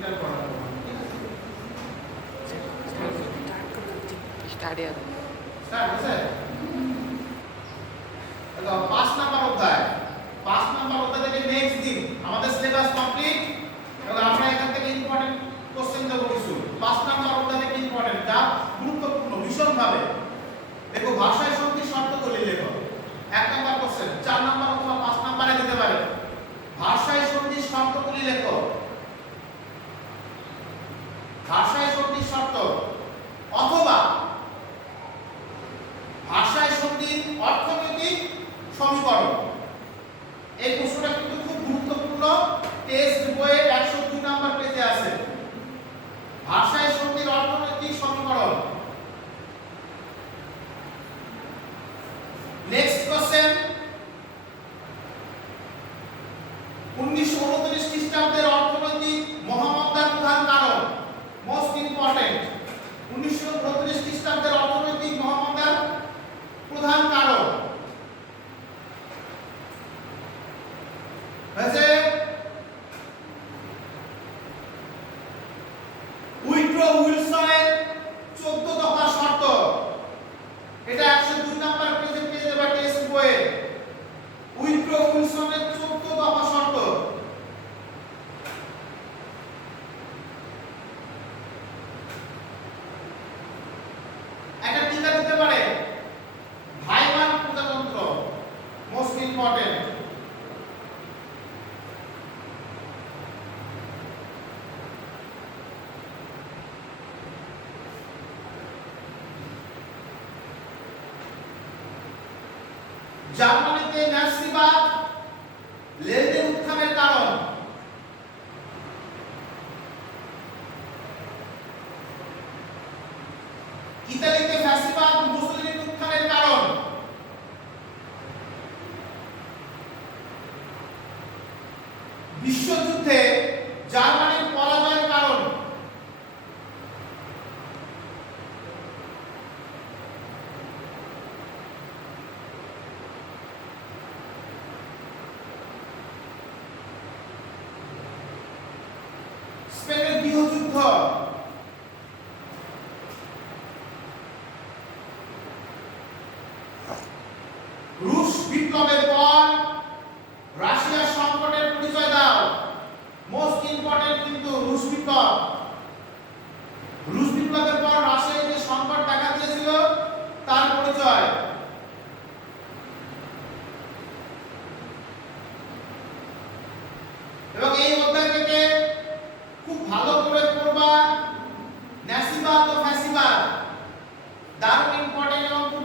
মিটার করাবো, ঠিক আছে? স্টার্ট হয়েছে? তো 5 নাম্বার অধ্যায়, 5 নাম্বার অধ্যায় থেকে নেক্সট দিন আমাদের সিলেবাস কমপ্লিট এবং আমরা এখান থেকে ইম্পর্টেন্ট কোশ্চেন দেব কিছু। 5 নাম্বার অধ্যায় থেকে ইম্পর্টেন্ট, যা গুরুত্বপূর্ণ ভীষণ ভাবে। দেখো ভাষায় সন্ধি শর্তগুলি লেখো। 1 নাম্বার কোশ্চেন 4 নাম্বার অথবা 5 নাম্বারে দিতে পারে। ভাষায় সন্ধি শর্তগুলি লেখো। ভাষায় সন্ধি শর্ত অথবা ভাষায় সন্ধির অর্থনৈতিক সমীকরণ। এই প্রশ্নটা কিন্তু খুব গুরুত্বপূর্ণ, টেক্সট বইয়ের 102 নাম্বার পেজে আছে। ভাষায় সন্ধির অর্থনৈতিক সমীকরণ। নেক্সট কোশ্চেন 1929 খ্রিস্টাব্দের অর্থনৈতিক মহামন্দার প্রধান কারণ, মোস্ট ইম্পর্টেন্ট। 1929 খ্রিস্টাব্দের অর্থনৈতিক মহামন্দার প্রধান কারণ হয়েছে উইট্রো উইলসনের 14 দফা শর্ত। এটা 102 নাম্বার পেজে পেয়ে যাবে টেক্সট বইয়ে। উইট্রো উইলসনের 14 দফা শর্ত। একটা টিকা দিতে পারে ভাইমান প্রজাতন্ত্র, মোস্ট ইম্পর্টেন্ট। জার্মানিতে নাৎসিবাদ লেনিনের উত্থানের কারণ। ইতালিতে ফ্যাসিবাদ মুসলিনের উত্থানের কারণ। বিশ্বযুদ্ধে জার্মানির পরাজয়ের কারণ। স্পেনের গৃহযুদ্ধ। রুশ বিপ্লবের পর রাশিয়ার সংকটের পরিচয় দাও, মোস্ট ইম্পর্টেন্ট কিন্তু রুশ বিপ্লব। রুশ বিপ্লবের পর রাশিয়ায় যে সংকট দেখা দিয়েছিল তার পরিচয়। এবং এই অধ্যায় থেকে খুব ভালো করে পড়বা নাৎসিবাদ ও ফ্যাসিবাদ, দারুণ ইম্পর্টেন্ট এবং খুব